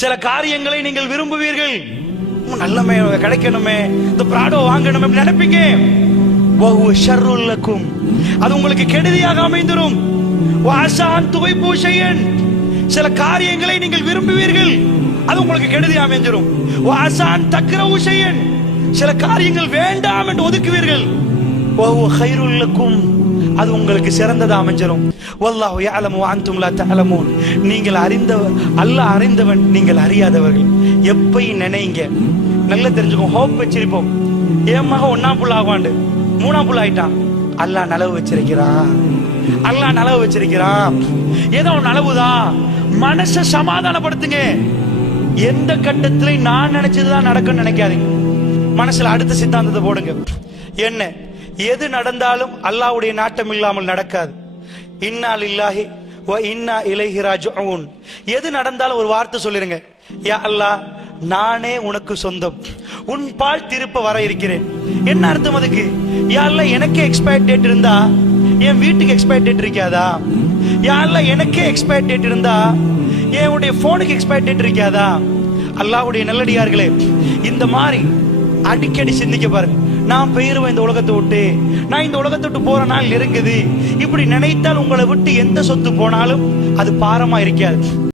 சில காரியங்களை நீங்கள் விரும்புவீர்கள். நல்லமே கிடைக்கணுமே. இந்த பிராடோ வாங்கணுமே நினைப்பீங்க. ஷர்ருல்லக்கும் அது உங்களுக்கு கெடுதியாக அமைந்துரும். வாசான் துவை பூஷையன் சில காரியங்களை நீங்கள் விரும்புவீர்கள். அது உங்களுக்கு கெடுதி அமைஞ்சிரும் வாசான் தக்கிர உஷையன் சில காரியங்கள் வேண்டாம் என்று ஒதுக்குவீர்கள். ஓ ஹைருல்லக்கும் அது உங்களுக்கு சிறந்ததா அமைஞ்சிரும். வல்லாஹு யஅலமு வ அன்தும் லா நீங்கள் அறிந்த அல்லாஹ் அறிந்தவன் நீங்கள் அறியாதவர்கள். எப்பயும் நினைங்க. நல்லா தெரிஞ்சுக்கோ ஹோப் வச்சிருப்போம். என் மகன் ஒன்னாம் புள்ள ஆகுவாண்டு. மூணாம் புள்ள ஆயிட்டான். அல்லாஹ் நலவு வச்சிருக்கிறான். அல்லாஹ் நலவு வச்சிருக்கிறான். ஏதோ ஒரு நலவுதான் மனசை சமாதானப்படுத்துங்க. எந்த கட்டத்திலையும் நான் நினைச்சதுதான் நடக்கும்னு நினைக்காதீங்க. மனசுல அடுத்த சித்தாந்தத்தை போடுங்க. என்ன? எது நடந்தாலும் அல்லாஹ்வுடைய நாட்டம் இல்லாமல் நடக்காது. இன்னால் இல்லாஹி இன்னா இலகிராஜ் எது நடந்தாலும் ஒரு வார்த்தை சொல்லிருங்க. யா அல்லாஹ் நானே உனக்கு சொந்தம். உன் பால் திருப்ப வர இருக்கிறேன். என்ன அர்த்தம் அதுக்கு? யா அல்லா எனக்கே எக்ஸ்பயர் டேட் இருந்தா என் வீட்டுக்கு எக்ஸ்பயர் டேட் இருக்காதா? யா அல்லாஹ் எனக்கே எக்ஸ்பயர் டேட் இருந்தா என்னுடைய போனுக்கு எக்ஸ்பயர் டேட் இருக்காதா? அல்லாஹ்வுடைய நல்லடியார்களே இந்த மாதிரி அடிக்கடி சிந்திக்க பாருங்க. நான் பெயருவேன் இந்த உலகத்தை விட்டு நான் இந்த உலகத்தை விட்டு போற நாள் இருக்குது. இப்படி நினைத்தால் உங்களை விட்டு எந்த சொத்து போனாலும் அது பாரமா இருக்காது.